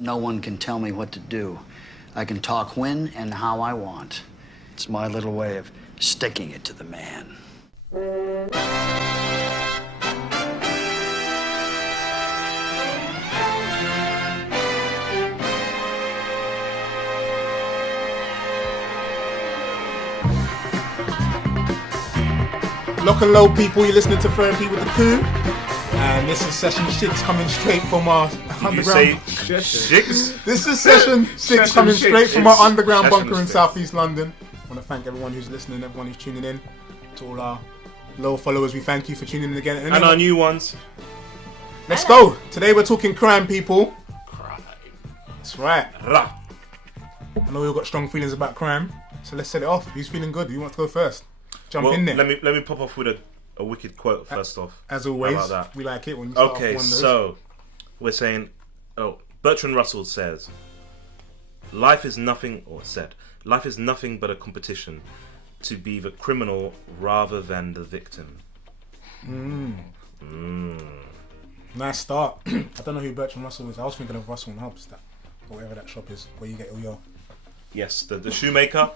No one can tell me what to do. I can talk when and how I want. It's my little way of sticking it to the man. Lock and low, people. You're listening to Therapy with the Coup, and this is session 6 coming straight from our underground. This is session 6 coming straight from our underground bunker in southeast London. I want to thank everyone who's listening, everyone who's tuning in. To all our loyal followers, we thank you for tuning in again. And our new ones. Let's go. Today we're talking crime, people. Crime. That's right. I know we've got strong feelings about crime, so let's set it off. Who's feeling good? Who wants to go first? Jump in there. Let me pop off with a wicked quote first off. As always, how about that? We like it when you start off one of those. So we're saying, Bertrand Russell says, life is nothing but a competition to be the criminal rather than the victim. Nice start. I don't know who Bertrand Russell is. I was thinking of Russell and Hobbs, or whatever that shop is where you get all your... Yes, the shoemaker.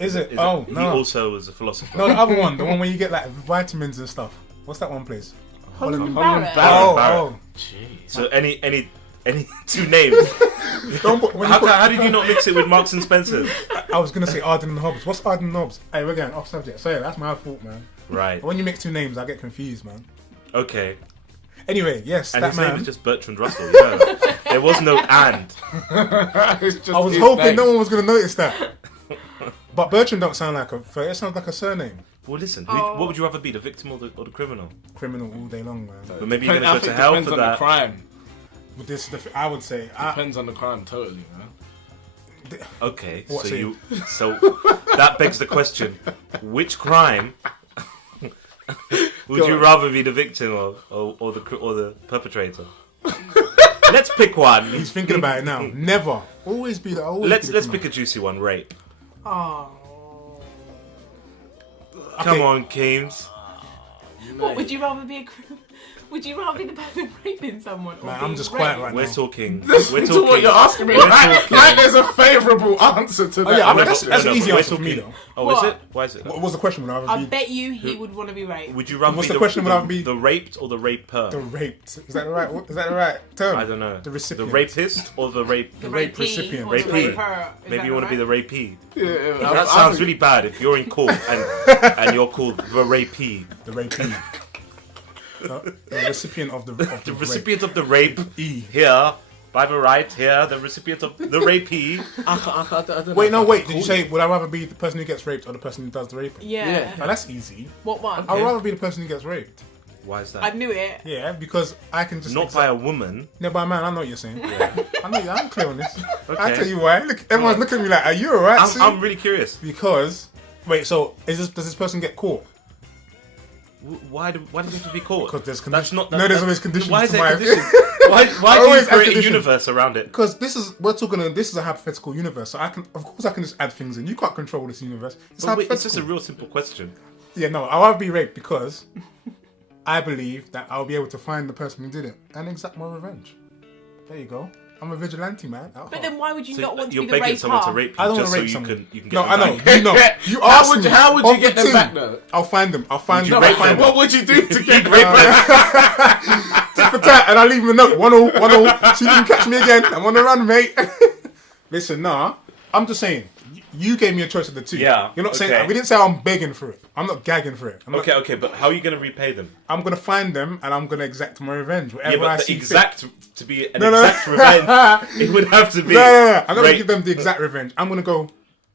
Is it? He No. also is a philosopher. No, the other one, the one where you get like vitamins and stuff. What's that one place? Holland Barrett. Oh. Jeez. So any two names. How did you not mix it with Marks and Spencer? I was gonna say Arden and Hobbs. What's Arden and Hobbs? Hey, we're getting off subject. Sorry, that's my fault, man. Right. When you mix two names, I get confused, man. Okay. Anyway, yes, and that his man. name is just Bertrand Russell. Yeah. There was no and. I was hoping no one was gonna notice that. But Bertrand don't sound like it sounds like a surname. Well, listen, what would you rather be, the victim or the criminal? Criminal all day long, man. But maybe you're gonna go to hell for that. Depends on the crime. But I would say depends on the crime, totally, man. Okay, so that begs the question: which crime would you rather be the victim of, or the perpetrator? Let's pick one. He's thinking about it now. Never. Always be the. Let's pick a juicy one. Rape. Oh. Come on, Keems. What would you rather be a criminal? Would you rather be the person raping someone? Or I'm just quiet right now. We're talking. To what you're asking me. Like there's a favourable answer to that. Oh, yeah, that's an easy answer for me though. Oh, what? is it? Why is it? What was the question? I bet you he would want to be raped. Would you rather What's be the question? Would I be the raped or the raper? The raped. Is that the right? Is that the right term? I don't know. The recipient. The rapist or the rape? The rape recipient. Rapee. Maybe you want to be the rapee. Yeah, that sounds really bad if you're in court and you're called the rapee. The rapee. The recipient of the recipient of the rape here by the right here, the recipient of the rapee. I don't know. Wait. Did you say would I rather be the person who gets raped or the person who does the raping? Yeah. Oh, that's easy. What one? I'd rather be the person who gets raped. Why is that? I knew it. Yeah, because I can just not by a woman. No, by a man. I know what you're saying. Yeah. I'm clear on this. Okay. I'll tell you why. Look, everyone's looking at me like, are you alright? I'm really curious. Because so does this person get caught? Why does it have to be caught? Because there's conditions. there's always conditions. Why is to there conditions? Why do you create a universe around it? Because this is a hypothetical universe. So I can just add things in. You can't control this universe. It's just a real simple question. Yeah, no, I'll be raped because I believe that I'll be able to find the person who did it and exact my revenge. There you go. I'm a vigilante, man. But then why would you not want to be the raper? You're begging someone to rape you I don't just want to so rape you can get No, them I know. back. You know. You asked me. How would you get them back, though? I'll find them. What would you do to get them back? Tit for tat, and I'll leave him a note. 1-0. See if you can catch me again. I'm on the run, mate. Listen, I'm just saying. You gave me a choice of the two. Yeah. You're not saying. We didn't say I'm begging for it. I'm not gagging for it. Okay, but how are you going to repay them? I'm going to find them and I'm going to exact my revenge. Whatever I see exact fit. To be an exact revenge, it would have to be. No. I'm going to give them the exact revenge. I'm going to go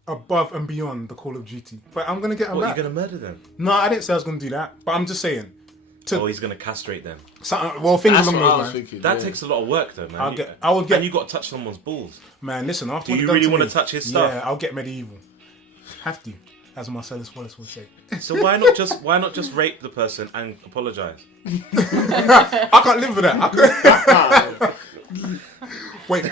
above and beyond the Call of Duty. But I'm going to get them back. You're going to murder them? No, I didn't say I was going to do that. But I'm just saying. He's going to castrate them. Things along those lines. That takes a lot of work, though, man. And you got to touch someone's balls. Man, listen. After do you really want to touch his stuff? Yeah, I'll get medieval. Have to, as Marcellus Wallace would say. So why not just rape the person and apologise? I can't live with that. Wait.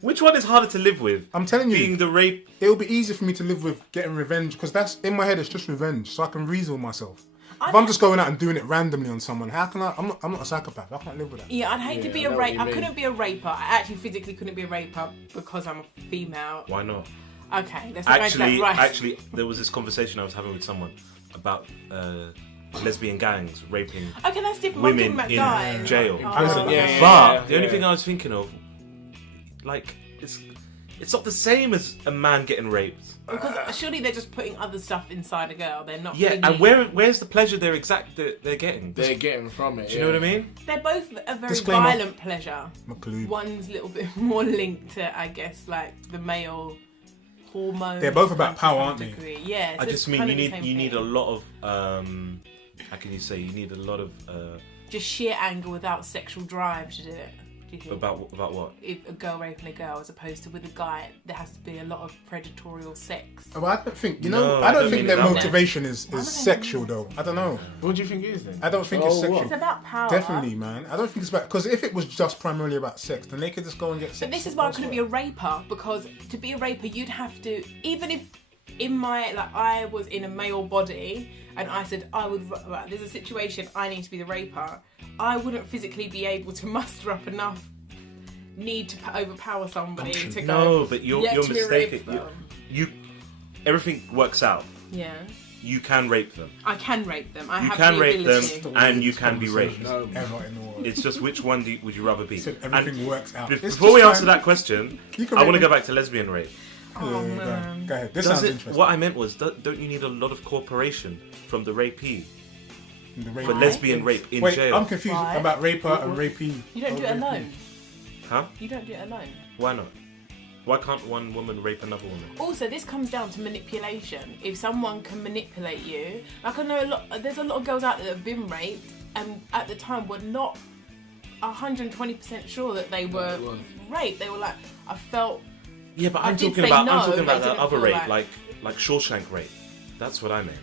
Which one is harder to live with? I'm telling you. Being the rape. It'll be easier for me to live with getting revenge because that's in my head. It's just revenge, so I can reason with myself. If I'm just going out and doing it randomly on someone, how can I? I'm not a psychopath. I can't live with that. Yeah, I'd hate to be I a know rape. what I you couldn't mean. be a raper. I actually physically couldn't be a raper because I'm a female. Why not? Okay, let's not go into that. Right. Actually, there was this conversation I was having with someone about lesbian gangs raping Okay, that's different. I'm talking women about in guys. jail. Yeah. But the only thing I was thinking of, like, it's not the same as a man getting raped. Because surely they're just putting other stuff inside a girl. They're not. Yeah, really... and where's the pleasure they're getting? They're getting from it. Do you know what I mean? They're both a very Disclaimer. violent pleasure. McLeod. One's a little bit more linked to, I guess, like the male hormone. They're both about to power, some aren't they? degree. Yeah. I so just it's mean kind you of the need same you need thing. a lot of how can you say, you need a lot of just sheer anger without sexual drive to do it. Do you think? about what? If a girl raping a girl, as opposed to with a guy, there has to be a lot of predatorial sex. Well, I don't think No, I I don't don't think mean their it that way. motivation is sexual though. I don't know. What do you think it is then? I don't think it's sexual. It's about power. Definitely, man. I don't think it's about, because if it was just primarily about sex, then they could just go and get sex. But this is why I couldn't be a raper, because to be a raper, you'd have to, even if in my, like, I was in a male body and I said I would, right, there's a situation I need to be the raper, I wouldn't physically be able to muster up enough need to overpower somebody to go. No, but you're "Let me rape mistaken. them." You everything works out. Yeah, You can rape them. I can rape them. I You have can the rape them, ability. and you can be raped. No. Ever in the world. It's just which one would you rather be? Said everything works out. It's Before just we answer fine. that question, You can I want to rape go back to lesbian rape. Oh, Yeah, man. go ahead. This Does sounds it? interesting. What I meant was, don't you need a lot of cooperation from the rapee The rape- for lesbian rape in Wait, jail? I'm confused Why? about raper and rapee. You don't do it alone. Huh? You don't do it alone. Why not? Why can't one woman rape another woman? Also, this comes down to manipulation. If someone can manipulate you, like I know there's a lot of girls out there that have been raped, and at the time were not 120% sure that they were raped. They were like, I felt. Yeah, but I I'm did talking say about no, I'm talking but about I that didn't other feel rape, like- like Shawshank rape. That's what I meant.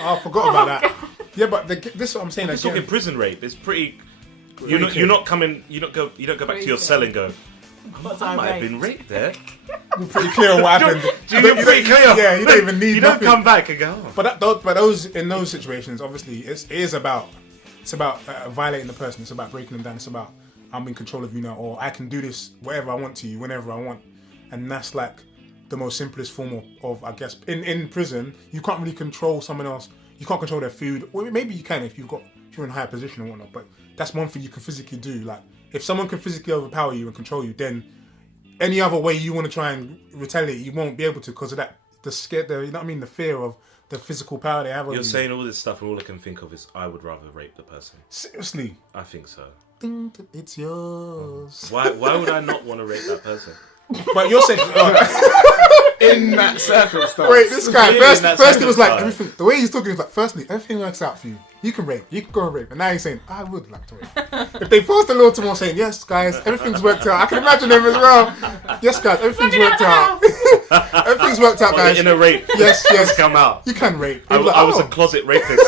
Oh, I forgot about that. Yeah, but this is what I'm saying. I'm Again. talking prison rape. It's pretty. Pretty clear. You're not coming. You don't go back to your Crazy. cell and go. Was I I might have raped? been raped there. We're pretty clear on what happened. You're pretty clear. Yeah, you don't even need You don't nothing. come back and go. "Oh." But those in those situations, obviously, it is about violating the person. It's about breaking them down. It's about I'm in control of you now, or I can do this whatever I want to you, whenever I want, and that's like the most simplest form of I guess in prison you can't really control someone else. You can't control their food, or maybe you can if you're in a higher position and whatnot. But that's one thing you can physically do. Like if someone can physically overpower you and control you, then any other way you want to try and retaliate, you won't be able to because of that. You know what I mean? The fear of the physical power they have over You're you. saying all this stuff, and all I can think of is I would rather rape the person. Seriously, I think so. it's yours. Why would I not want to rape that person? But you're saying In that circumstance. wait, this guy Really, first that's it was like hard. everything. The way he's talking is like, firstly, everything works out for you. You can rape, you can go and rape, and now he's saying, I would like to rape. If they forced the law tomorrow saying, yes, guys, everything's worked out. I can imagine him as well. Yes, guys, everything's worked out. Everything's worked out, guys. In a rape. Yes, yes. Come out. You can rape. I He'd be like, was a "Oh." closet rapist.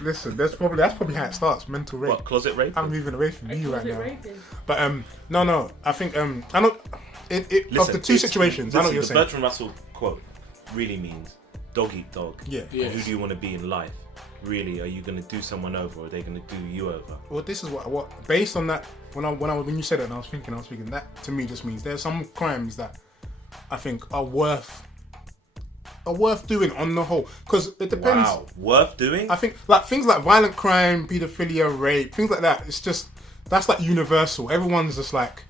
Listen, that's probably how it starts. Mental rape. What, closet rape? I'm moving away from you right now. Rapist. But no. I think I know of the two situations. I know what you're the saying. Bertrand Russell quote really means dog eat dog. Yeah. Yeah. Who do you want to be in life? Really, are you going to do someone over, or are they going to do you over? Well, this is what based on that when you said it, and I was thinking that to me just means there's some crimes that I think are worth doing on the whole, because it depends. Wow, worth doing? I think like things like violent crime, paedophilia, rape, things like that. It's just that's like universal. Everyone's just like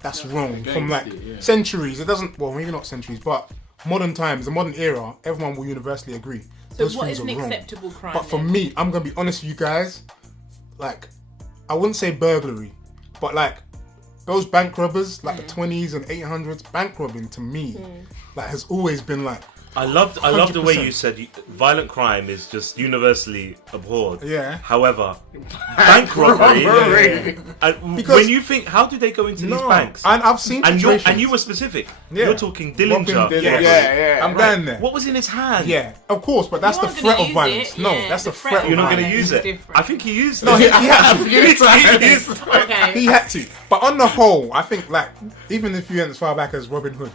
that's wrong from like against it, yeah. centuries. It doesn't. Well, maybe not centuries, but modern times, the modern era. Everyone will universally agree. So Those what things is an are wrong. acceptable crime? But for then? me, I'm gonna be honest with you guys. Like, I wouldn't say burglary, but like those bank robbers, like the 20s and 800s, bank robbing to me, like has always been like. I love the way 100%. you said violent crime is just universally abhorred. Yeah. However, bank robbery. Because- when you think, how do they go into these banks? And I've seen And situations. you were specific. Yeah. You're talking Dillinger. Robbing Dillinger. Yeah. I'm down there. What was in his hand? Yeah, of course, but that's You the aren't threat gonna of use violence. it, No, yeah, that's the the threat threat of You're not going to violence. use it. different. I think he used No, it. he had to. He used it. Okay. He had to. But on the whole, I think like even if you went as far back as Robin Hood,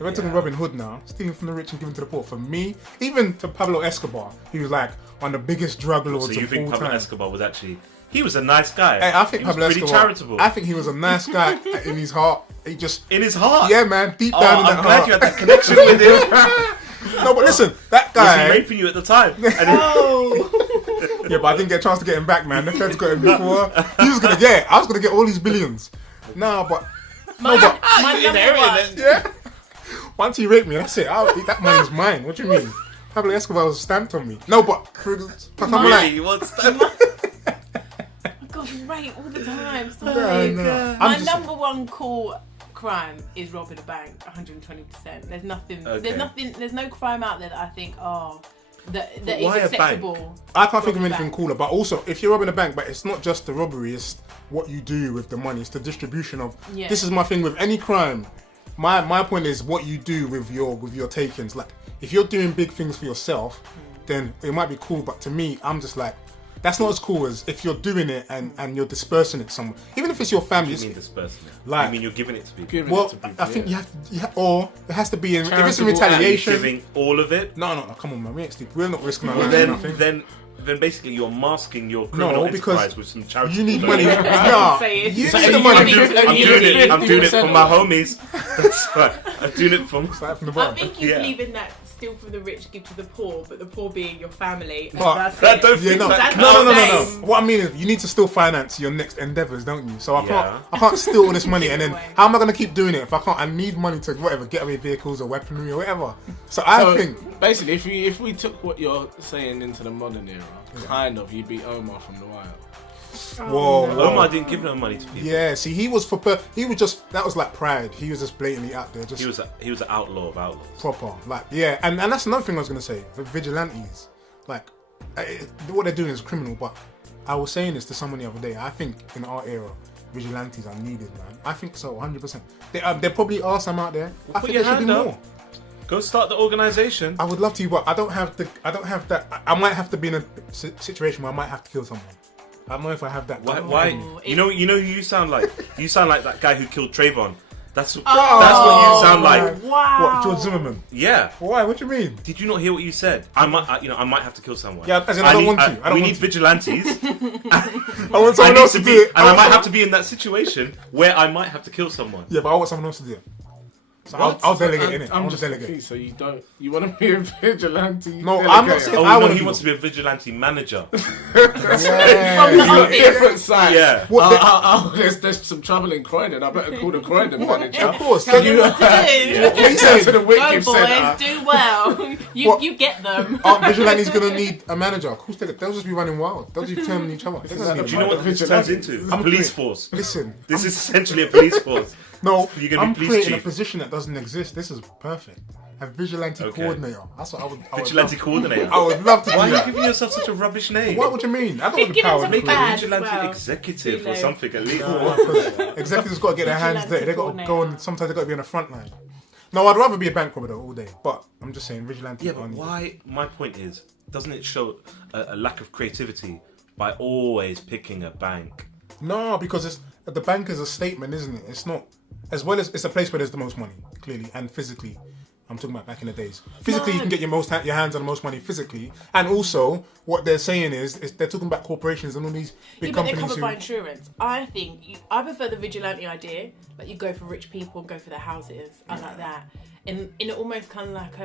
If we're talking Robin Hood now, stealing from the rich and giving to the poor, for me, even to Pablo Escobar, he was like one of the biggest drug lords So you of think all Pablo time. Escobar was actually... He was a nice guy. Hey, I think he was Pablo pretty Escobar, charitable. I think he was a nice guy in his heart. He just... In his heart? Yeah, man, deep Oh, down in I'm that glad heart. you had that connection with him. No, but listen, that Was guy... he raping you at the time? And Oh. Yeah, but I didn't get a chance to get him back, man. The feds got him before. He was gonna get it. I was gonna get all these billions. No, but My number one. yeah. Once he raped me, that's it. That money's mine. What do you mean? Pablo Escobar was stamped on me. No, but I'm Mine. like, he wants God, rape all the time. Stop No, it. no. My I'm just- number one core crime is robbing a bank. 120%. There's nothing. Okay. There's nothing. There's no crime out there that I think. That is why a bank? acceptable. I can't think of Robbing anything bank. cooler. But also, if you're robbing a bank, but it's not just the robbery, it's what you do with the money. It's the distribution of. Yeah. This is my thing with any crime. My point is what you do with your takings. Like, if you're doing big things for yourself, then it might be cool. But to me, I'm just like, that's not as cool as if you're doing it and you're dispersing it somewhere. Even if it's your family. You mean dispersing it? Like- you mean you're giving it to people? Giving Well, it to people, I think yeah. you have, or it has to be in. If it's in Charitable retaliation. Giving all of it? No, come on, man. We ain't stupid. We're not risking our lives or nothing. Then basically you're masking your criminal No, because enterprise with some charity. you need money. Say Nah, it. you So need you the need money. to- I'm doing it for 50% my off. homies. That's right. I'm doing it for. Start from the I bottom. think you Yeah. believe in that steal from the rich, give to the poor, but the poor being your family. But That's that it. don't Yeah, no, That's no. the same. What I mean is, you need to still finance your next endeavors, don't you? So Yeah. I can't steal all this money, and then Giveaway. how am I going to keep doing it if I can't? I need money to whatever, get away vehicles or weaponry or whatever. So I think basically, if we took what you're saying into the modern era, kind of, you'd be Omar from The Wire. whoa, whoa. Omar didn't give no money to people. Yeah, see, he was that was like pride. He was just blatantly out there, just He was an outlaw of outlaws. proper, like yeah. And that's another thing I was gonna say. The vigilantes, like what they're doing is criminal. But I was saying this to someone the other day. I think in our era, vigilantes are needed, man. I think so, 100%. There probably are some out there. I put think your there should be hand up. more. Go start the organisation. I would love to, but I don't have that. I might have to be in a situation where I might have to kill someone. I don't know if I have that. Why? You know who you sound like? You sound like that guy who killed Trayvon. That's what Oh, you sound like. Wow. What, George Zimmerman? Yeah. Why? What do you mean? Did you not hear what you said? I might have to kill someone. Yeah, as in I don't want to. I don't we want need to. vigilantes. I want someone else to do it. and I might have to be in that situation where I might have to kill someone. Yeah, but I want someone else to do it. So I'll delegate it. I'm I'll just delegate. confused. So you want to be a vigilante? No, I'm not delegator. saying- Oh I no, wanna he be wants to one. be a vigilante manager. From Yeah. the You're office. different sides. Yeah. What there's some trouble in Croydon. I better call the Croydon manager. Of course. Tell You- them what to do. What are you saying? to the Go Whitgift boys, Centre. do well. What? You get them. Aren't vigilantes gonna need a manager? Of course they'll just be running wild. They'll just be turning each other. They're gonna need Do you know what this turns into? A police force. Listen, This is essentially a police force. no, You're gonna I'm be police creating chief. a position that doesn't exist. This is perfect. A vigilante Okay. coordinator. That's what I would. Vigilante coordinator. I would love to do Why are you that. giving yourself such a rubbish name? What would you mean? I don't want the Give him power. some to Make create- it badge vigilante as well. executive Too or late. something at least. Because executives got to get their hands dirty. They got to go Vigilante and sometimes they got to be on the front line. No, I'd rather be a bank robber though all day. But I'm just saying, vigilante. Yeah, but why? My point is, doesn't it show a lack of creativity by always picking a bank? No, because the bank is a statement, isn't it? It's not, as well as it's a place where there's the most money, clearly, and physically. I'm talking about back in the days. Physically, you can get your hands on the most money physically, and also what they're saying is they're talking about corporations and all these big Yeah, but they're companies covered by who. insurance. I think I prefer the vigilante idea. Like you go for rich people and go for their houses. I like that. In almost kind of like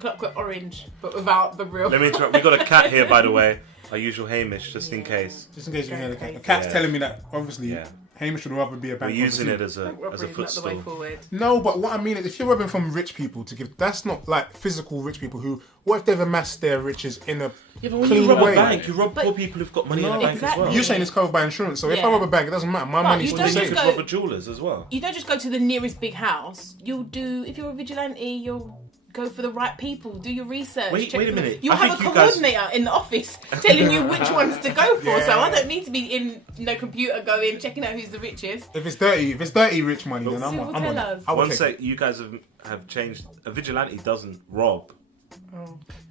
Clockwork Orange, but without the real. Let me interrupt. We got a cat here, by the way. Our usual Hamish, just in case. Just in case you Going hear the cat. crazy. The cat's Yeah. telling me that obviously Yeah. Hamish would rather be a We're bank. using robber it as a Robbery is not the way footstool. forward. No, but what I mean is, if you're robbing from rich people to give, that's not like physical rich people who. What if they've amassed their riches in a Yeah, but when clean you rob way? a bank, you rob But- poor people who've got money in No, a bank exactly. as well. You're saying it's covered by insurance, so if I Yeah. rob a bank, it doesn't matter. My But money's you still don't You safe. could just go- rob a jeweller's as well. You don't just go to the nearest big house. You'll do if you're a vigilante. You'll go for the right people. Do your research. Wait check a for- minute. You'll I have a think you guys- coordinator in the office telling you which ones to go for. So Yeah. I don't need to be in no computer going checking out who's the richest. If it's dirty rich money, then I'm Sue on. will I'm on tell it. us. I would One take sec, you guys have changed. A vigilante doesn't rob.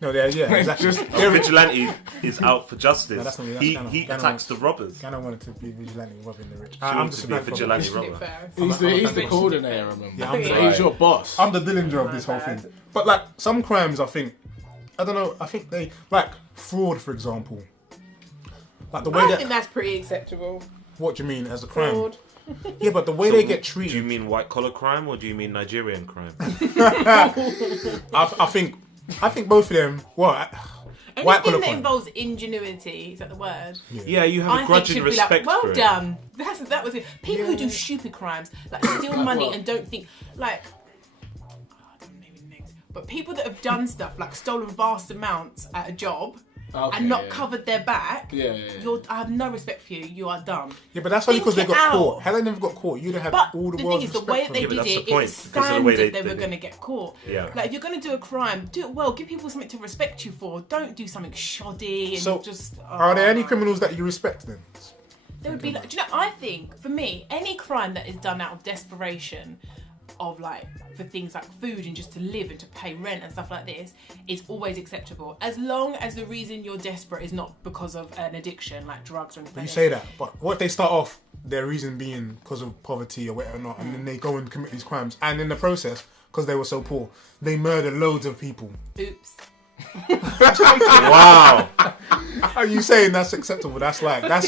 No, yeah, exactly. A vigilante is out for justice. No, that's not me, that's he Gano. he Gano attacks the robbers. Gano wanted to be vigilante robbing the rich. She I'm wanted just to be a vigilante Isn't it robber. fair? He's the I'm coordinator, remember? Yeah, I'm So the- he's your boss. I'm the Dillinger of this whole bad. thing. But like some crimes, I think they like fraud, for example. Like the way I that. think that's pretty acceptable. What do you mean as a crime? Fraud. Yeah, but the way So they get Do treated. you mean white collar crime or do you mean Nigerian crime? I think both of them. Well, white collar Anything that crime. involves ingenuity, is that the word? Yeah, you have I a think grudging should be respect like, well for it. done. That was it. People who do stupid crimes, like steal money what? and don't think, like, I don't even know, but people that have done stuff like stolen vast amounts at a job and not covered their back, I have no respect for you. You are dumb. Yeah, but that's only because they Think got it caught. out. Had they never got caught, you'd have had But all the the world's thing is, the respect way for that they them. but did that's the it, it point, was because of the way standard they they were did going to it. get caught. Yeah. Like, if you're going to do a crime, do it well. Give people something to respect you for. Don't do something shoddy and So, just... Are there any criminals that you respect then? There would be like, do you know, I think, for me, any crime that is done out of desperation of like, for things like food and just to live and to pay rent and stuff like this is always acceptable. As long as the reason you're desperate is not because of an addiction, like drugs or anything You like say this. that, but what if they start off their reason being because of poverty or whatever or not, and then they go and commit these crimes, and in the process, because they were so poor, they murder loads of people. Oops. Wow. Are you saying that's acceptable? That's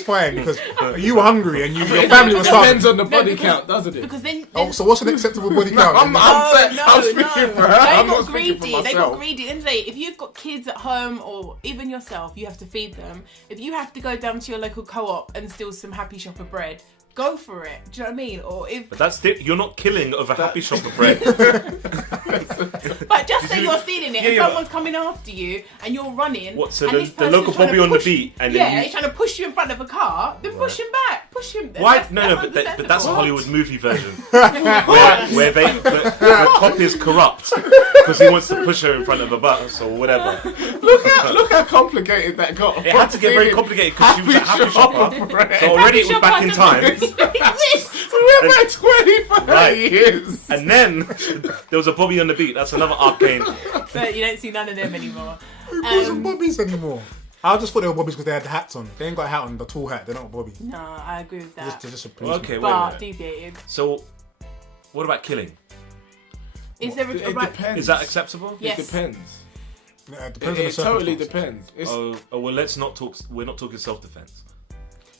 fine because you were hungry and your family was Depends starving. on the body because- count, doesn't it? Because then... Oh, so what's an acceptable body count? I'm speaking for her. They I'm got not speaking for greedy. They got myself. greedy. At the end of the day, if you've got kids at home or even yourself, you have to feed them. If you have to go down to your local co-op and steal some Happy Shopper bread, go for it. Do you know what I mean? Or if, But that's you're not killing over Happy Shopper bread. but just say you're stealing it and yeah. someone's coming after you and you're running. What, so and the- this the person's local trying to Bobby on the push- beat and then yeah, you- he's trying to push you in front of a car. Then push him back. Push him. Why? That's But that's a understandable. Hollywood movie version where the cop is corrupt because he wants to push her in front of a bus or whatever. Look how complicated that got. It had to get very complicated because she was at Happy Shopper. bread. So already it was back in time. We're back 25 Right. years. And then there was a Bobby on the beat. That's another arcane. But you don't see none of them anymore. Who wasn't Bobbies anymore? I just thought they were Bobbies because they had the hats on. They ain't got a hat on, the tall hat. They're not a Bobby. No, I agree with that. They're just a policeman. Okay, wait a but minute. deviated. So, what about killing? Is there a It right? depends. Is that acceptable? Yes. It depends. Yeah, it depends on the It totally circumstance. depends. It's, Well, let's not talk. We're not talking self-defense.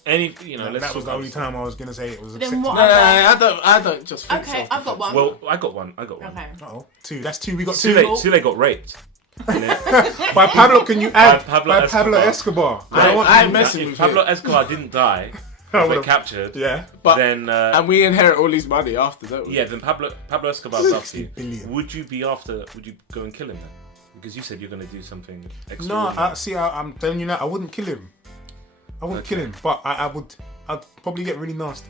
Let's That was the talk only time I was gonna say it was Then acceptable. what? I don't just think Okay, I've got one. Well, I got one. Okay. Oh, two. That's two. We got two. Sule got raped. By Pablo, can you add? By Pablo Escobar. I ain't messing If with Pablo him. Escobar didn't die, I they would've- captured. Yeah. But Then and we inherit all his money after, don't we? yeah, then Pablo Escobar's after you. 60 billion. Would you go and kill him then? Because you said you're going to do something No, extraordinary. I'm telling you now, I wouldn't kill him. I wouldn't kill him, but I'd probably get really nasty.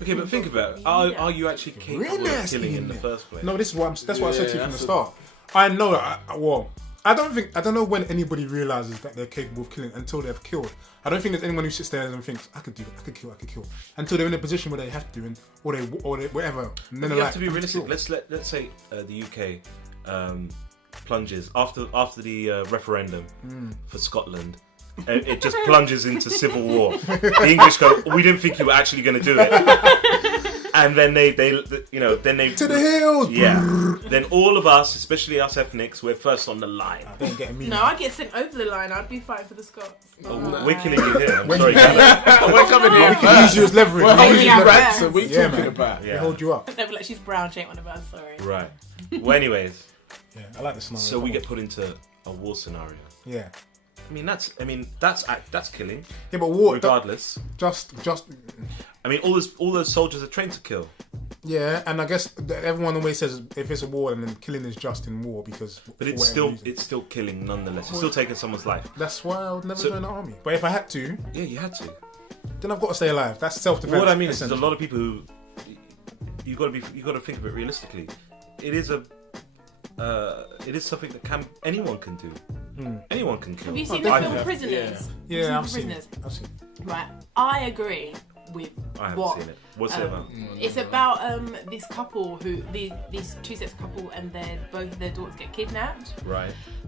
Okay, but think about it. Are you actually capable Really of nasty killing in in the there. first place? No, that's what I said to you from the that's start. I know that. I don't know when anybody realizes that they're capable of killing until they've killed. I don't think there's anyone who sits there and thinks I could do it, I could kill, until they're in a position where they have to, or they whatever. And then You they're have to be "I'm realistic. kill." Let's say the UK plunges after the referendum for Scotland. It just plunges into civil war. The English go, we didn't think you were actually going to do it, and then they to the hills. Yeah. Then all of us, especially us ethnics, we're first on the line. Don't get me. No, I'd get sent over the line. I'd be fighting for the Scots. We're killing you here. I'm sorry, Gavin. We're coming here. We can use you as leverage. Well, We how use many you as leverage. rats are we Yeah, talking man. about? Yeah. They hold you up. They'd be like, she's brown, she ain't one of us, sorry. Right. Well, anyways, Yeah, I like the scenario. so we get put into a war scenario. Yeah. That's killing. Yeah, but war. Regardless. Just. I mean, all those soldiers are trained to kill. Yeah, and I guess everyone always says if it's a war, then killing is just in war because. But for it's whatever reason. still killing nonetheless. You're still taking someone's life. That's why I would never So- join the army. But if I had to, Yeah, you had to. then I've got to stay alive. That's self-defense. What I mean is, there's a essentially. lot of people who you got to think of it realistically. It is something that anyone can do. Anyone can kill. Have you seen the I film have. Prisoners? Yeah, I've Prisoners. seen it. Right, I agree with I haven't seen it. What's it about? It's about this couple who these two sets of couple and both of their daughters get kidnapped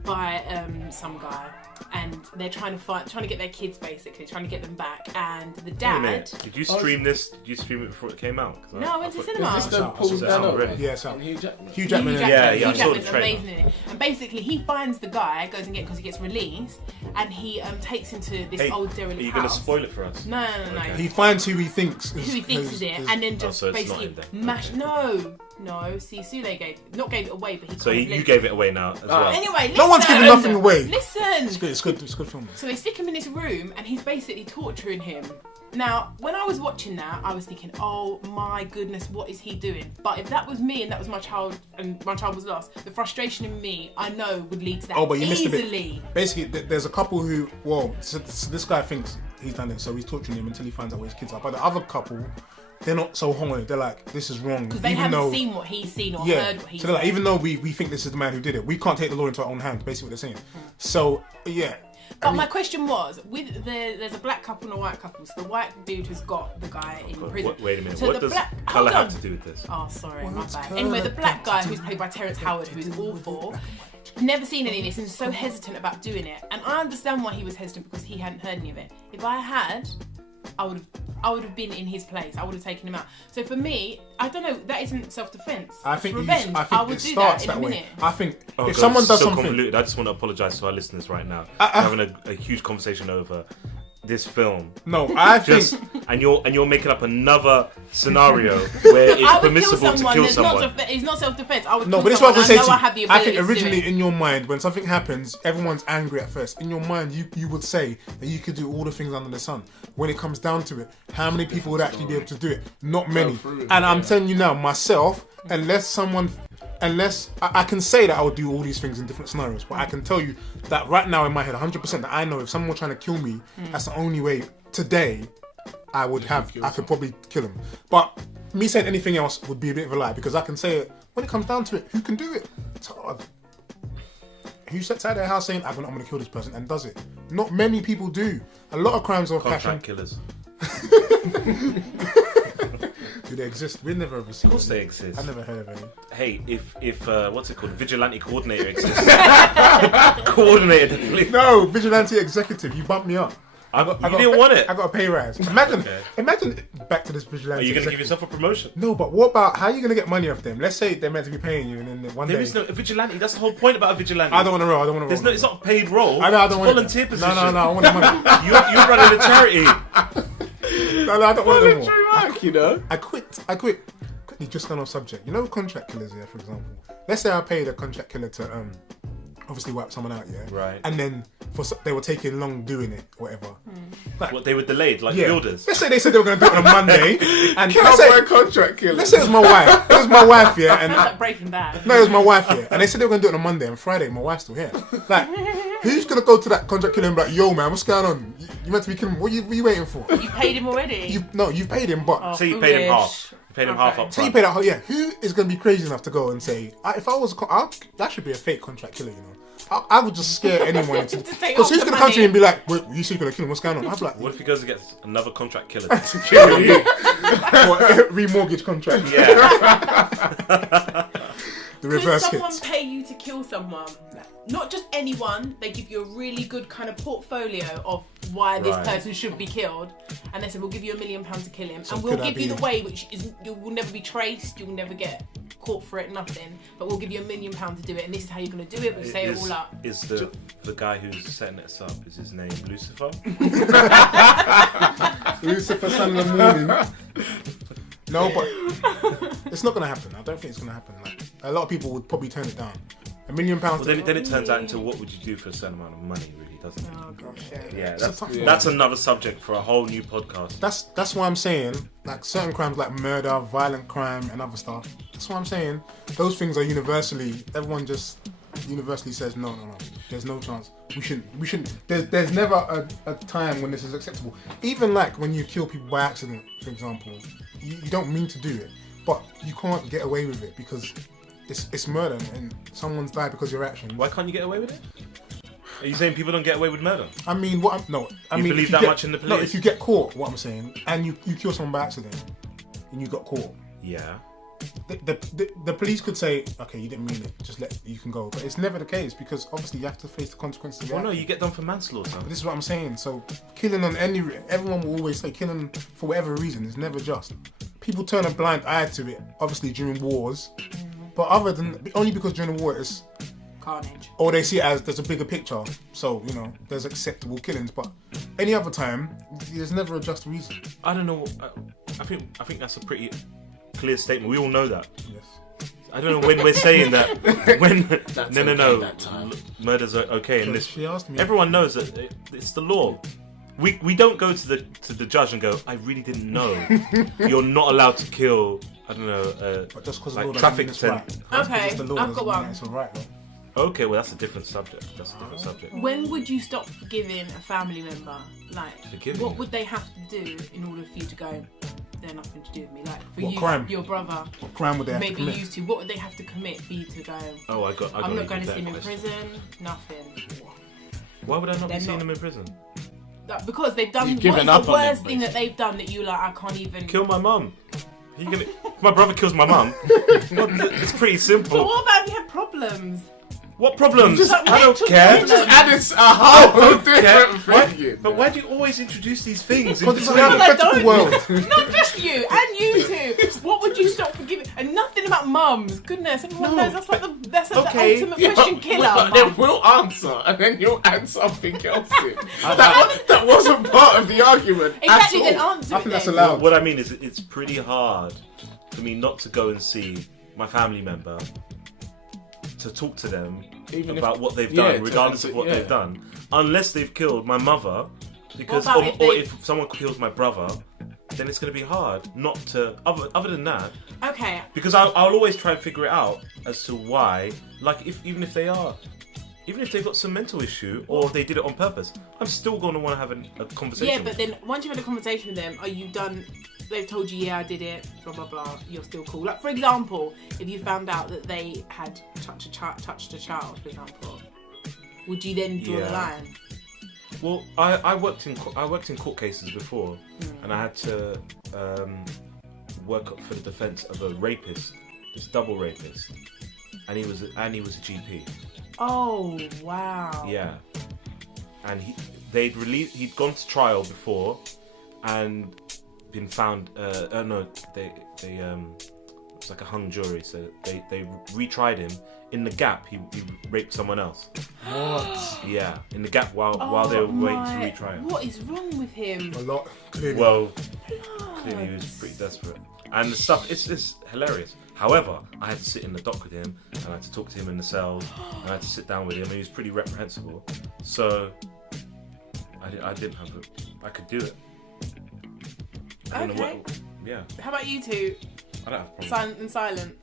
by some guy, and they're trying to get their kids, basically trying to get them back. And the dad. Did you stream this? Did you stream it before it came out? No, I went to cinema. Is this the Paul Dano? Yeah, it's out. Hugh Jackman. Hugh Jackman. Yeah, Hugh I saw the Jackman's trailer. amazing in it. And basically, he finds the guy, goes and because he gets released, and he takes him to this old derelict Are you house. going to spoil it for us? No. Okay. He finds who he thinks Who he thinks is it, and then just so it's basically not in there. mash. No. See, Sule gave it away, but he. So you gave it away now as well. Anyway, listen. No one's giving nothing away. Listen. It's good film. So they stick him in this room, and he's basically torturing him. Now, when I was watching that, I was thinking, oh my goodness, what is he doing? But if that was me and that was my child, and my child was lost, the frustration in me, I know, would lead to that But you missed a easily. bit. Basically, there's a couple who, so this guy thinks he's done it, so he's torturing him until he finds out where his kids are. But the other couple, they're not so hungry. They're like, this is wrong. Because they haven't seen what he's seen or heard what he's so they're like, seen. even though we think this is the man who did it, we can't take the law into our own hands, basically what they're saying. So, yeah. But my question was, there's a black couple and a white couple. So the white dude has got the guy in prison. Wait a minute. So What the does hold colour have on. to do with this? Oh, sorry, my What's bad. colour Anyway, the black guy got to who's played by Terrence Howard, who's awful, never seen any of this and is so hesitant about doing it. And I understand why he was hesitant, because he hadn't heard any of it. If I had, I would have been in his place. I would have taken him out. So for me, I don't know. That isn't self-defense. I think it's revenge. I would it do starts that in a way. minute. I think if God, someone does so something, convoluted. I just want to apologise to our listeners right now. We're having a huge conversation over this film. No, I think and you're making up another scenario where it's I would permissible kill someone. to kill someone. It's not self-defense. I would no, kill but this is what someone. I'm saying I know to I you. have the I ability think to do originally it. in your mind, when something happens, everyone's angry at first. In your mind, you would say that you could do all the things under the sun. When it comes down to it, how many people would actually be able to do it? Not many. And I'm telling you now, myself, unless I can say that I would do all these things in different scenarios, but I can tell you that right now in my head, 100%, that I know if someone were trying to kill me, that's the only way today I could probably kill him. But me saying anything else would be a bit of a lie, because I can say it, when it comes down to it, who can do it? It's hard. Who sits out their house saying, I'm going to kill this person, and does it? Not many people do. A lot of crimes are Contract passion. killers. Do they exist? We've never ever seen Of course them. they exist. I've never heard of any. Hey, if what's it called? Vigilante coordinator exists. Coordinator, please. No, vigilante executive, you bumped me up. You didn't want it. I got a pay rise. Imagine, Okay. back to this vigilante. Are you going to give executive. yourself a promotion? No, but what about, how are you going to get money off them? Let's say they're meant to be paying you, and then one There day... is no a vigilante. That's the whole point about a vigilante. I don't want to roll. There's no. It's not a paid role. I don't it's a want volunteer it. position. No, I want the money. You're running a charity. No, I don't want it anymore. Work, you know. I quit. Quickly, just gone off subject. You know, contract killers, yeah, for example. Let's say I paid a contract killer to obviously wipe someone out, yeah. Right. And then they were taking long doing it, whatever. What, they were delayed, like Yeah. builders. Let's say they said they were going to do it on a Monday, and Cowboy contract killer. let's say it was my wife. It was my wife, yeah, and Sounds like Breaking Bad. no, it was my wife, yeah, and they said they were going to do it on a Monday, and Friday my wife's still here. Like, who's going to go to that contract killer and be like, yo, man, what's going on? You meant to be killing me. What are you waiting for? You paid him already. You've paid him, but So you paid him Foolish. half. You paid him half Okay. up so you front. paid that. Yeah, who is going to be crazy enough to go and say, if I was, that should be a fake contract killer, you know? I would just scare anyone To take because off who's the going to come to money. me and be like, "Wait, you say you're going to kill him? What's going on?" I'd be like, What if he goes and gets another contract killer to kill you? what, remortgage contract, Yeah. the Could reverse someone hits. pay you to kill someone? Not just anyone. They give you a really good kind of portfolio of why this Right. person should be killed, and they say we'll give you £1 million to kill him, and we'll could I give you be- the way which is you will never be traced, you'll never get caught for it, nothing. But we'll give you £1 million to do it, and this is how you're going to do it. We'll say it all up. Is the guy who's setting this up, is his name Lucifer? Lucifer, son of the morning. No, but it's not going to happen. I don't think it's going to happen. Like, a lot of people would probably turn it down. £1 million. Well, then it turns out into what would you do for a certain amount of money, really, doesn't it? Oh gosh, Yeah, It's a tough one. that's another subject for a whole new podcast. That's why I'm saying, like, certain crimes like murder, violent crime, and other stuff. That's why I'm saying those things are universally. Everyone just universally says no. There's no chance. We shouldn't. There's never a time when this is acceptable. Even like when you kill people by accident, for example, you don't mean to do it, but you can't get away with it because it's murder and someone's died because of your action. Why can't you get away with it? Are you saying people don't get away with murder? I mean, what? I mean, believe if that get, much in the police? No, if you get caught, what I'm saying, and you kill someone by accident, and you got caught. Yeah. The police could say, okay, you didn't mean it, you can go. But it's never the case because obviously you have to face the consequences of your Well, no, actions. you get done for manslaughter. But this is what I'm saying. So killing on everyone will always say killing for whatever reason is never just. People turn a blind eye to it, obviously during wars. But only because during the war it's carnage. Or they see it as there's a bigger picture. So, there's acceptable killings. But any other time, there's never a just reason. I don't know. I think that's a pretty clear statement. We all know that. Yes. I don't know when we're saying that. When no. That time. Murders are okay in this. She asked me. Everyone knows that it's the law. We don't go to the judge and go, I really didn't know. You're not allowed to kill. I don't know. But just because like the law traffic doesn't mean it's right. right. Okay, I've got one. It's alright though. Okay, well that's a different subject. When would you stop forgiving a family member? Like, Forgiving? what would they have to do in order for you to go, they're nothing to do with me? Like, for What you, crime? your brother, What crime would they have to maybe commit? used to, what would they have to commit for you to go, Oh, I got I'm not going to that see him in question. prison, nothing. Why would I not They're be seeing not- them in prison? Like, because they've done, You've what given is up the on them, worst thing that they've done that you like, I can't even... Kill my mum. If my brother kills my mum. Well, it's pretty But simple. what about if you had problems? What problems? Just I don't mental care. problems. Just add a whole different Why, thing. but why do you always introduce these things? Because it's a into things? hypothetical world. Not just you, and you too. What would you stop forgiving? And nothing about mums. Goodness, everyone knows that's like the Okay. ultimate Yeah, question killer. but then mums. we'll answer, and then you'll add something else in. that wasn't part of the argument. Exactly, at then all. answer I it think that's then. allowed. What I mean is, it's pretty hard for me not to go and see my family member to talk to them Even about if- what they've yeah, done, regardless of what yeah. they've done, unless they've killed my mother. Because, What about or if if someone kills my brother, then it's going to be hard not to. Other than that, Okay, because I'll always try and figure it out as to why. Like, even if they've got some mental issue or they did it on purpose, I'm still going to want to have a conversation. yeah, but then once you've had a conversation with them, are you done? They've told you, yeah, I did it, blah blah blah. You're still cool. Like, for example, if you found out that they had touched a child, for example, would you then draw the Yeah. line? Well, I worked in court cases before, and I had to work up for the defence of a rapist, this double rapist, and he was a GP. Oh wow. Yeah, and he'd gone to trial before, and been found. They it's like a hung jury, so they retried him. In the gap, he raped someone else. What? Yeah, in the gap while they were waiting to my- retry him. What is wrong with him? A lot, clearly. Well, clearly he was pretty desperate. And the stuff, it's hilarious. However, I had to sit in the dock with him, and I had to talk to him in the cells, and I had to sit down with him, and he was pretty reprehensible. So, I didn't have it. I could do it. I don't know Okay. yeah, How about you two? I don't have problems. Silent and silent.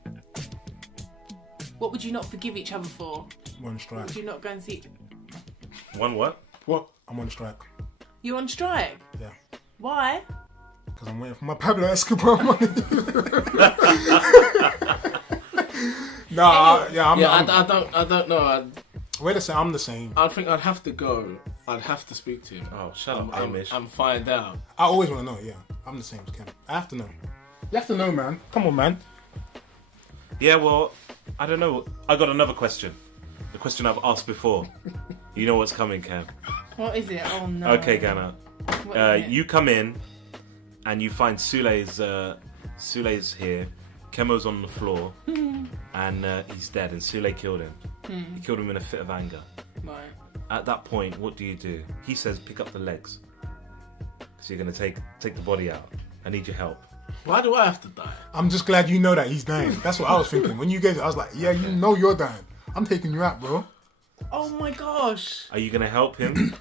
What would you not forgive each other for? One strike. Would you not go and see? One what? What? I'm on strike. You on strike? Yeah. Why? Because I'm waiting for my Pablo Escobar money. I don't know. Wait a second, I'm the same. I think I'd have to go. I'd have to speak to him. Oh, shut up, Amish. And find out. I always want to know, yeah. I'm the same as Ken. I have to know. You have to know, man. Come on, man. Yeah, well, I don't know. I got another question. The question I've asked before. You know what's coming, Cam. What is it? Oh no. Okay, Ghana. What is it? You come in and you find Sule's here. Kemo's on the floor and he's dead, and Sule killed him. He killed him in a fit of anger. Right. At that point, what do? He says, pick up the legs. So you're going to take the body out. I need your help. Why do I have to die? I'm just glad you know that he's dying. That's what I was thinking. When you guys, I was like, yeah, you know you're dying. I'm taking you out, bro. Oh my gosh. Are you going to help him?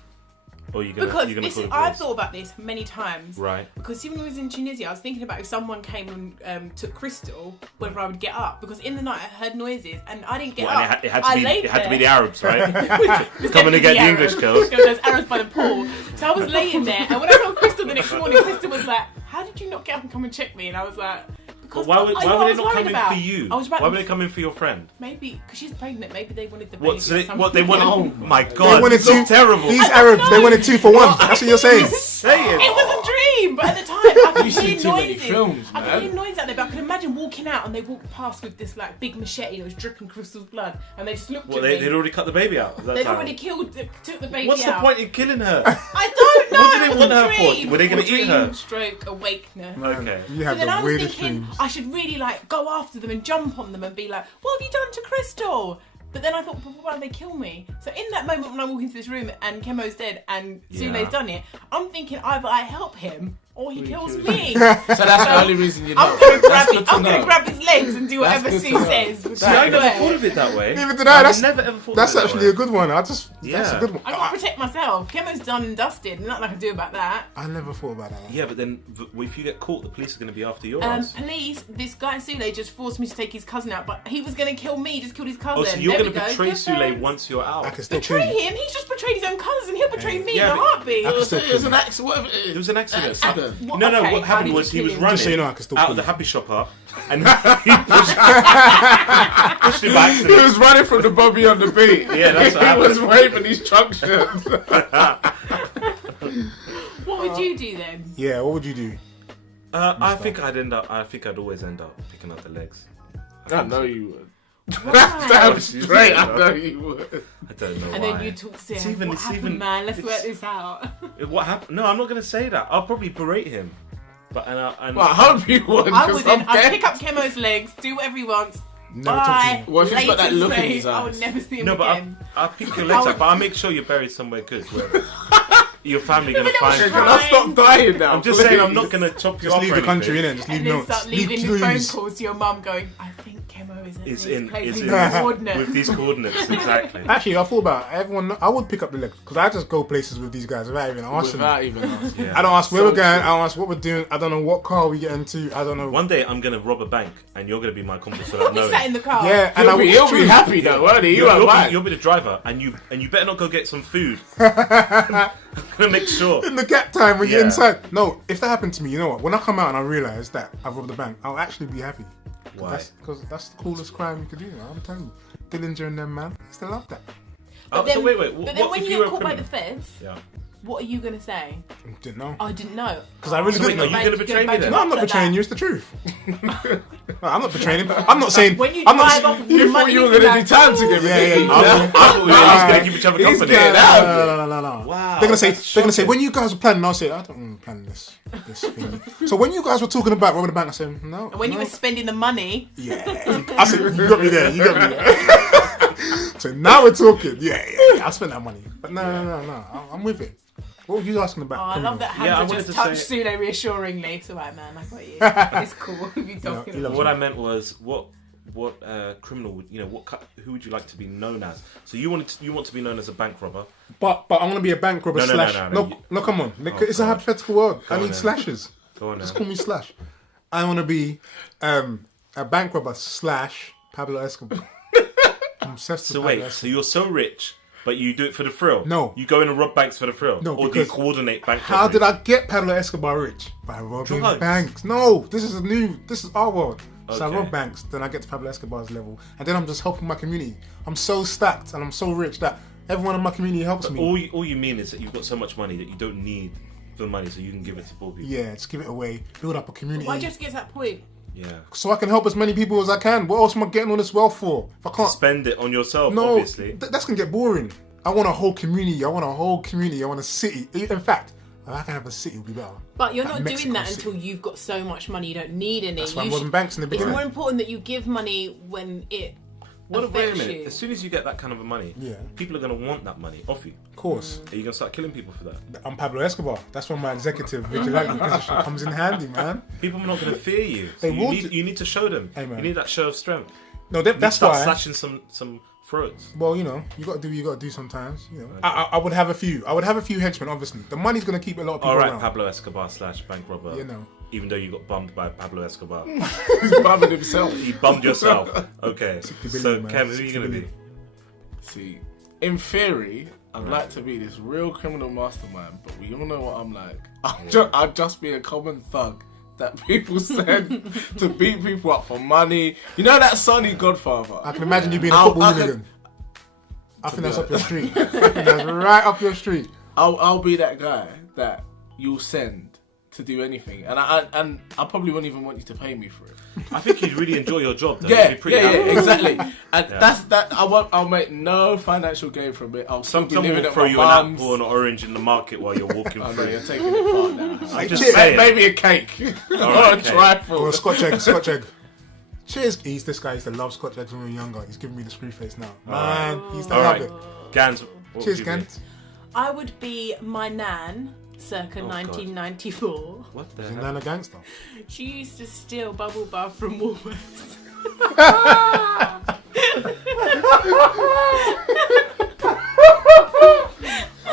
Or are you going Because to this call is, the I've police? thought about this many times. Right. Because even when I was in Tunisia, I was thinking about if someone came and took Crystal, whether I would get up. Because in the night I heard noises and I didn't get Well, up. and it had to be there. the Arabs, right? It was Coming to definitely get the Arabs. English girls. There was those Arabs by the pool. So I was laying there, and when I saw Crystal the next morning, Crystal was like, "How did you not get up and come and check me?" And I was like, Because Why were I know what I they was not worried coming about. for you? I was about Why were they coming for your friend? Maybe because she's pregnant. Maybe they wanted the baby. What? So or they, something. what they wanted? Oh my They god! wanted This is two. terrible. These Arabs, they wanted 2 for 1. That's what you're saying. Say it. It was a dream, but at the time I could You see hear too many noises. films, I could man. hear noises out there, but I could imagine walking out and they walked past with this like big machete that was dripping Crystal's blood, and they just looked Well, at they'd me. already cut the baby out. They'd already took the baby What's out. the point in killing her? I don't know. What do they it was want a her for? dream. Were they gonna A eat her? dream Stroke awakener. Okay. You So have then the I was weirdest thinking dreams. I should really like go after them and jump on them and be like, "What have you done to Crystal?" But then I thought, well, why did they kill me? So in that moment when I walk into this room and Kemo's dead and Sule's done it, I'm thinking either I help him or he kills me. So that's the only reason you know. I'm gonna grab That's it. good to I'm gonna know. grab his legs and do That's whatever good Sue to know. says. because See, I I never know thought of it that way. Neither did I. That's never ever thought that's of it that actually way. a good one. That's a Yeah. good one. I gotta protect myself. Kemo's done and dusted. Nothing I can do about that. I never thought about that. Yeah, but then if you get caught, the police are going to be after your ass. Police, this guy Sule just forced me to take his cousin out, but he was gonna kill me. Just killed his cousin. Oh, so you're There going we to go. betray Good Sule thanks. once you're out? I can still kill Betray you. him? He's just betrayed his own cousin. He'll betray me Yeah, in a but- heartbeat. I can still It was kill an you. accident. Whatever it is. It was an accident. Accident. What- No, okay, what how happened did was you he was kill him? running Just so you know, I can still out kill of the you. happy shop up, and he pushed him by He accident. was running from the Bobby on the beat. Yeah, that's what He was happened. waving his truncheon. What would you do then? Yeah, what would you do? I think I'd always end up picking up the legs. I know you would. Why? Damn straight, I know you would. I don't know And why. then you talk to It's him. even- What it's happened, even- man? Let's it's- work this out. What happened? No, I'm not going to say that. I'll probably berate him. But and Well, I hope you would. I 'cause wouldn't. I'm I'd dead. pick up Kemo's legs, do whatever he wants. Never talk to Bye. you. What if he's got that Latest, look in mate. his I would eyes? never see him no, but again. I'll pick your legs up. But I'll make sure you're buried somewhere good. Where your family going to Look at find him you. Can I stop dying now? I'm just please? saying I'm not going to chop you Just off leave or the country, anything. innit? Just leave And then notes. start Leave leaving phone clues. calls to your mum going, I think Kemo is in Is this in place is with in these coordinates. with these coordinates exactly. Actually, I thought about everyone. I would pick up the legs because I just go places with these guys without even asking. Without even asking. Yeah. I don't ask where So we're going. true. I don't ask what we're doing. I don't know what car we get into. I don't know. One day I'm going to rob a bank and you're going to be my accomplice without We knowing. sat in the car. Yeah, and He'll be happy though, won't he? You'll be the driver, and you better not go get some food. I'm gonna make sure. in the gap time when you're Yeah. inside. No, if that happened to me, you know what? When I come out and I realise that I've robbed the bank, I'll actually be happy. Why? Because that's the coolest crime you could do. I'm telling you, Dillinger and them, man, they still love that. Oh, Then, so wait. but What then when if you were get a caught by the criminal? feds, Yeah. what are you going to say? Didn't know. I didn't know. Because I really So wait, didn't are know. you gonna betray me then? No, I'm not betraying you. It's the truth. No, I'm not betraying him. I'm not saying. When you I'm drive not. off with You the thought money, you were to going to that- do time together. Yeah, yeah. I thought we were just gonna keep each other He's company. getting out. No. Wow, They're gonna say. that's They're gonna say shocking. when you guys were planning. I'll say I don't plan this thing. So when you guys were talking about robbing the bank, I said no. And when you no. were spending the money, Yeah. I said you got me there. You got me there. So now we're talking. Yeah. I spent that money. But no. I'm with it. What were you asking about? oh, I love that Yeah, I Hamza wanted just to touched say- Sule reassuringly. It's alright, man. I got you. It's cool. You talking you love about. What I meant was what criminal would who would you like to be known as? So you want to be known as a bank robber? But I'm gonna be a bank robber No, slash. no, No, come on. Oh, It's a God. hypothetical world. I on need then. slashes. Go on Just now. call me Slash. I want to be a bank robber slash Pablo Escobar. I'm obsessed So with wait, Pablo so you're so rich, but you do it for the thrill? No. You go in and rob banks for the thrill? No, or do you because coordinate bank How robberies? did I get Pablo Escobar rich? By robbing Drugs. banks. No, this is our world. So I Okay. rob banks, then I get to Pablo Escobar's level, and then I'm just helping my community. I'm so stacked and I'm so rich that everyone in my community helps me. All you mean is that you've got so much money that you don't need the money, so you can give it to poor people. Yeah, just give it away, build up a community, Why just get to that point? Yeah. so I can help as many people as I can. What else am I getting all this wealth for? If I can't, Spend it on yourself, no, obviously. that's gonna get boring. I want a whole community. I want a city. In fact, if I can have a city, it'll be better. But you're Like not Mexico doing that City. until you've got so much money you don't need any. That's why I'm You robbing banks in the It's beginning. more important that you give money when it Wait a affects minute. you. As soon as you get that kind of money, Yeah. people are going to want that money off you. Of course. Are you going to start killing people for that? I'm Pablo Escobar. That's when my executive vigilante position comes in handy, man. People are not going to fear you. So They you will need, you need to show them. Hey, man. You need that show of strength. No, You need to that's start why. slashing some throats. Well, you got to do sometimes. I would have a few. I would have a few henchmen. Obviously, the money's gonna keep a lot of people All right, around. Pablo Escobar / bank robber. You know. Even though you got bummed by Pablo Escobar. He's bumming himself. You bummed yourself. Okay. 60 So, billion, man. Kev, who are you 60 going to be? billion. See, in theory, I'd like to be this real criminal mastermind, but we all know what I'm like. I'd just be a common thug that people send to beat people up for money. You know that Sonny Godfather? I can imagine you being a football hooligan. I think that's up your street. I think that's right up your street. I'll be that guy that you'll send to do anything, and I probably won't even want you to pay me for it. I think you'd really enjoy your job, though. Yeah, You'd be pretty happy. exactly. And that's that. I'll make no financial gain from it. I'll still be Someone living will at throw my you an mum's. apple and an orange in the market while you're walking Oh no, through. you're taking it far now. I'm just saying. Maybe a cake or a trifle. Or a Scotch egg. Cheers. This guy used to love Scotch eggs when we were younger. He's giving me the screw face now. Man, he used to love it. Gans, what Cheers, would you be? Gans. I would be my nan, circa God. 1994. What the Is hell? Nana a gangster? She used to steal bubble bath from Woolworths.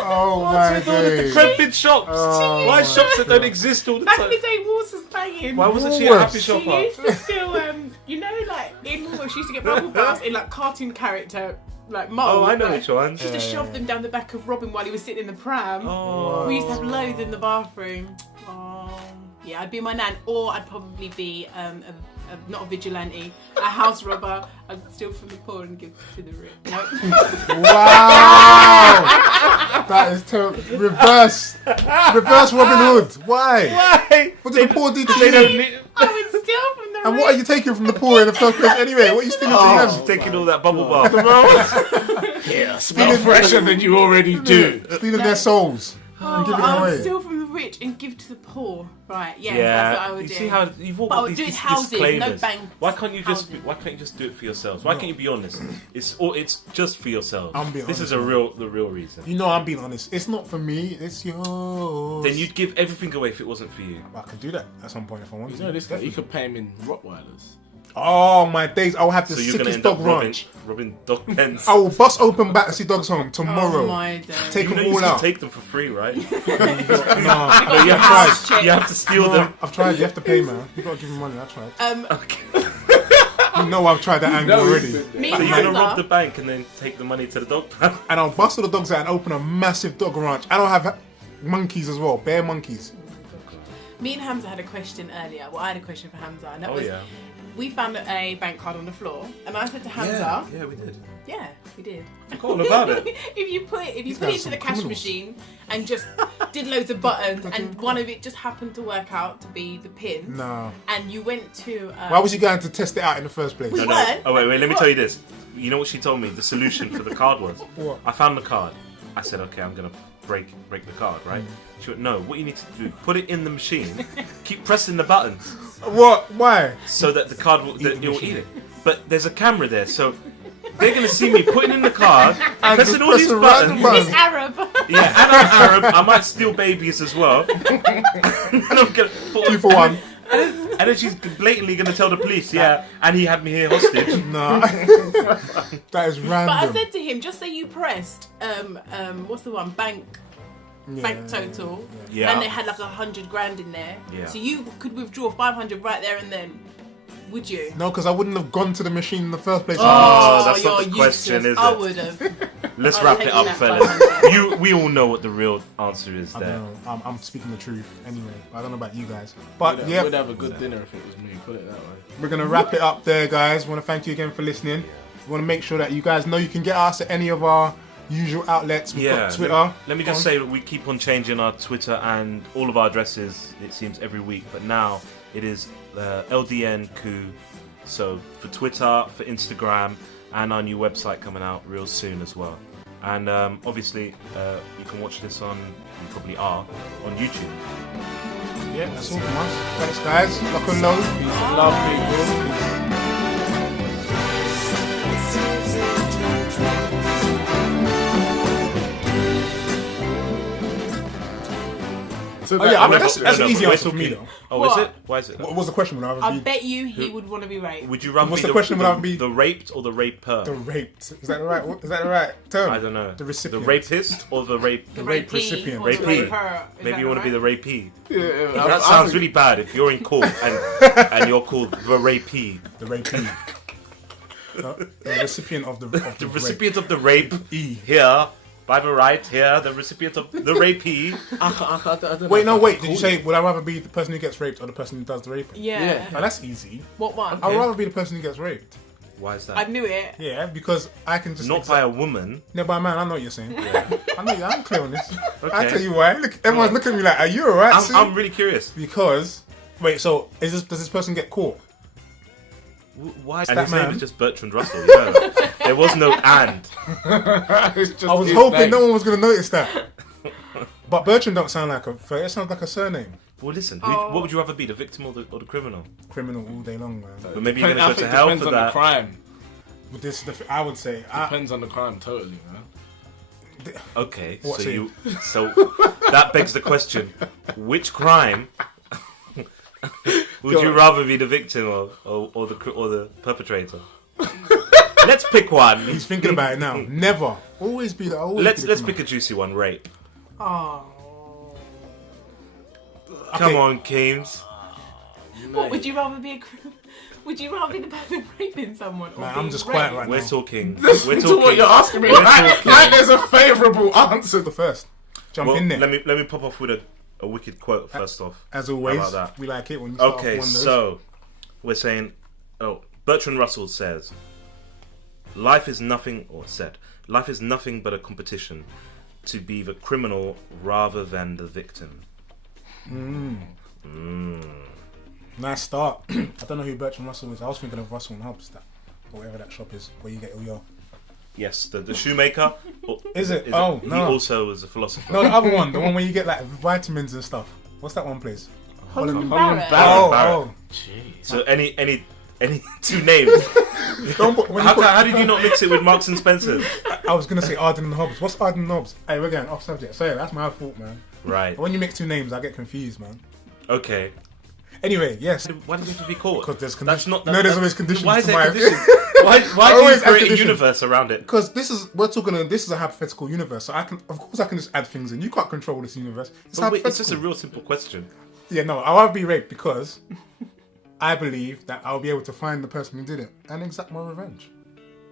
Oh my days. Decrepit shops. Why shops that don't exist all the Back in the time? day, Woolworths was banging. Why wasn't she a happy She shopper? used to steal, you know, like in Woolworths, she used to get bubble baths in like cartoon character, like mold. Oh, I know like, which one. She used to shove them down the back of Robin while he was sitting in the pram. Oh. We used to have loads in the bathroom. Oh, yeah, I'd be my nan, or I'd probably be not a vigilante, a house robber. I'd steal from the poor and give to the rich. No. Wow! That is terrible. Reverse Robin Hood. Why? Why? What did the poor do to They you? don't need... I would steal from the And rich. what are you taking from the poor in the first place anyway? What are you stealing from them? She's taking all that bubble bath. Yeah, smell fresher than you already do. Stealing their souls and giving them I would away. steal from the rich and give to the poor. Right, yes, Yeah, that's what I would you do. see how you've all But I got would do these it houses, no disclaimers. banks. Why can't you just Houses. Why can't you just do it for yourselves? Why can't you be honest? It's just for yourselves. I'm being This is honest, the real reason. You know I'm being honest. It's not for me. It's yours. Then you'd give everything away if it wasn't for you. I could do that at some point if I want You to. know this guy, you could pay him in Rottweilers. Oh my days! I will have the So you're gonna sickest end up dog ranch. robbing dog pens. I will bust open Battersea Dogs Home tomorrow. Oh my days. Take You them know you all can out. take them for free, right? No, No, you you have house tried. check. You have to steal No, them. I've tried. You have to pay, man. You gotta give me money. I tried. Okay. You know I've tried that angle already. Me So and you're gonna rob Hamza, the bank and then take the money to the dog pound? And I'll bust all the dogs out and open a massive dog ranch. And I'll have monkeys as well, bear monkeys. me and Hamza had a question earlier. Well, I had a question for Hamza, and that Oh was, yeah. we found a bank card on the floor, and I said to Hamza, Yeah, we did. yeah, we did. Forgot all about it. if you put it guys into are the some cash criminals. machine and just did loads of buttons, and one of it just happened to work out to be the pin, No. and you went to. Why was you going to test it out in the first place? We No, were. no. Oh wait, let me tell you this. You know what she told me? The solution for the card was. What? I found the card. I said, okay, I'm gonna break the card, right? She went, no. What you need to do, put it in the machine, keep pressing the buttons, What? Why? so that the card will the it will machine. eat it. But there's a camera there, so they're gonna see me putting in the card, And pressing just all these pressing random buttons. It's Arab. Yeah, and I'm Arab. I might steal babies as well. And I'm gonna put 2 for 1. And then she's blatantly gonna tell the police, yeah, and he had me here hostage. Nah. That is random. But I said to him, just say you pressed what's the one, bank total, Yeah. and they had like 100 grand in there, Yeah. so you could withdraw 500 right there and then. Would you? No, because I wouldn't have gone to the machine in the first place. Oh, that's not you're the question, useless. is I it? would have. Let's I'll wrap take it up, that fellas. 500. We all know what the real answer is I there. don't know. I'm speaking the truth anyway. I don't know about you guys. But yeah, We'd have a good dinner if it was me, put it that way. we're going to wrap it up there, guys. Want to thank you again for listening. We want to make sure that you guys know you can get us at any of our usual outlets. We've got Twitter. Let me just say that we keep on changing our Twitter and all of our addresses, it seems, every week. But now it is LDN Coup. So for Twitter, for Instagram, and our new website coming out real soon as well. And obviously, you can watch this on, you probably are, on YouTube. Yeah, that's all from us. Thanks, guys. Lock and load. Peace and love, people. Oh yeah, I mean, that's No, an easy we're answer for me talking- though. Oh, What? is it? Why is it? What was the question? Would I I rather be bet you he would want to be raped. Would you rather What's be the question? Would I be- the raped or the raper? the raped? Is that the right? Is that the right term? I don't know. The recipient. The rapist or the rape? The rape rapee recipient. or the Rapee. raper. Is Maybe that you want to be right? the rapee. Yeah, That sounds really bad if you're in court and you're called the rapee. The rapee. The recipient of the The rape. recipient of the rape E. here by the right here, the recipient of the rapee. I don't know Wait, if no, I wait. can Did you call say it. would I rather be the person who gets raped or the person who does the raping? Yeah. Oh, that's easy. What one? I'd rather be the person who gets raped. Why is that? I knew it. Yeah, because I can just Not by a woman. No, by a man. I know what you're saying. I know. I'm clear on this. Okay. I'll tell you why. Look, everyone's looking at me like, "Are you alright?" I'm really curious. Because wait, so does this person get caught? Why? And that his name man. is just Bertrand Russell. You know? There was no and. It's just I was his hoping name. no one was going to notice that. But Bertrand don't sound like it sounds like a surname. Well, listen. Oh. What would you rather be, the victim or the criminal? Criminal all day long, man. But maybe you're I gonna go think to hell depends for on that. the crime. With this, I would say, Depends on the crime, totally, man. Okay, What, so so that begs the question: which crime would you rather be the victim of, or the perpetrator? Let's pick one. he's thinking about it now. Never, always be the. Always Let's be the pick a juicy one. Rape. Oh. Come on, Keems. What would you rather be a criminal? Would you rather be the person raping someone? Or Man, being I'm just quiet raped? right We're now. talking. Listen We're to talking. what you're asking me. We're Like talking. there's a favourable answer. The first, jump Well, in there. let me pop off with a wicked quote first off. As always, How about that? we like it when you start Okay, off one of those. so we're saying, Bertrand Russell says, life is nothing but a competition to be the criminal rather than the victim. Nice start. I don't know who Bertrand Russell is. I was thinking of Russell and Hobbs, or whatever that shop is where you get all your. Yes, the shoemaker. Is it? He No. also is a philosopher. No, the other one, the one where you get like vitamins and stuff. What's that one place? Holland Barrett. Barrett. Oh, Barrett. oh. Jeez. So any two names. Don't put, when you put, How did you not mix it with Marks and Spencer? I was gonna say Arden and Hobbs. What's Arden and Hobbs? Hey, we're getting off subject. So yeah, that's my fault, man. Right. When you mix two names, I get confused, man. Okay. Anyway, yes. Why did you have to be caught? Because there's That's conditions. not. No, there's always conditions. Why is to there my conditions? Why do you Always add create a conditions. universe around it? Because this is a hypothetical universe, so I can just add things in. You can't control this universe. It's But wait, it's just a hypothetical. real simple question. Yeah, no, I'll be raped because I believe that I'll be able to find the person who did it and exact my revenge.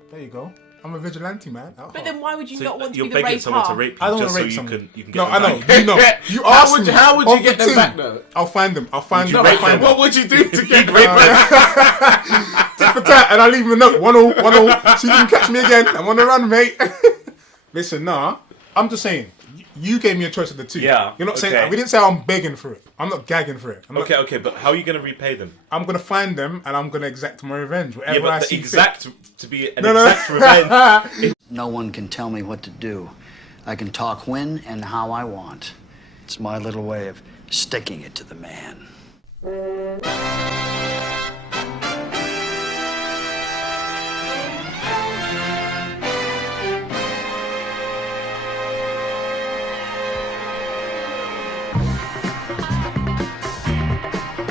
There you go. I'm a vigilante, man. But then why would you So not want to you're be the begging raper? someone to rape you I don't just want to so rape you someone. can get No, them I know. back. You know. You How asked would me. you- how would you Of get the them two. back, though? I'll find them. I'll find you them. rape I'll find them? them. What would you do to get You'd rape them? Tit for tat, and I'll leave him a note. 1-0. So you can catch me again. I'm on the run, mate. Listen, nah. I'm just saying. You gave me a choice of the two. Yeah, You're not saying okay. we didn't say I'm begging for it. I'm not gagging for it. Okay, but how are you going to repay them? I'm gonna find them and I'm gonna exact my revenge. Whatever Yeah, but I the see exact to be an No. exact revenge. No one can tell me what to do. I can talk when and how I want. It's my little way of sticking it to the man.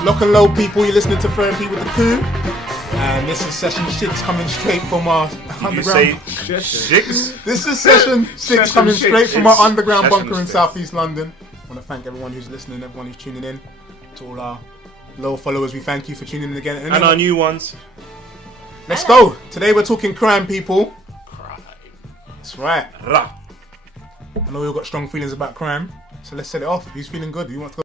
Lock and low, people. You're listening to Therapy with the Coup, and this is session 6 coming straight from our You say underground. six? This is session 6 Session coming six. straight from our It's underground session bunker in 6. southeast London. I want to thank everyone who's listening, everyone who's tuning in. To all our loyal followers, we thank you for tuning in again. And our new ones. Let's go. Today we're talking crime, people. Crime. That's right. Rah. I know we've got strong feelings about crime, so let's set it off. Who's feeling good? Who wants to go?